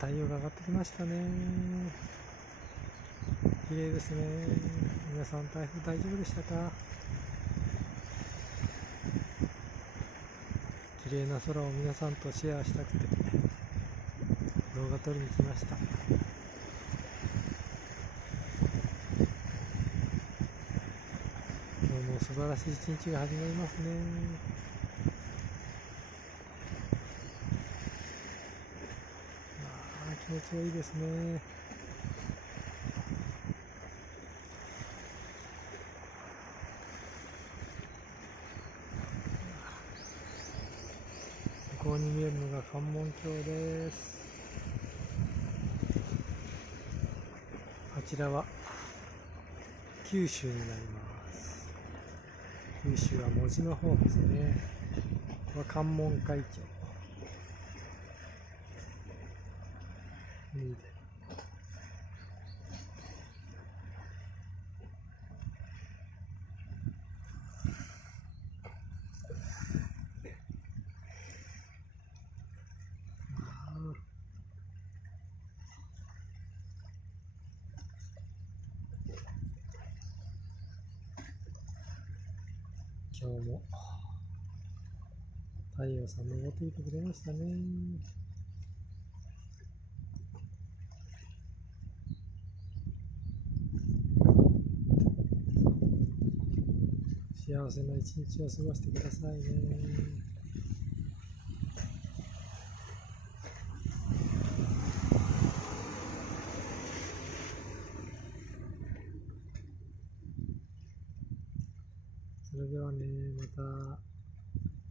太陽が上がってきましたね。綺麗ですね。皆さん台風大丈夫でしたか？綺麗な空を皆さんとシェアしたくて動画撮りに来ました。今日も素晴らしい一日が始まりますね。気持ちがいいですね。向こうに見えるのが関門橋です。あちらは九州になります。九州は門司の方ですね。ここは関門海峡。今日も太陽さん昇っていてくれましたね。幸せな一日を過ごしてくださいね。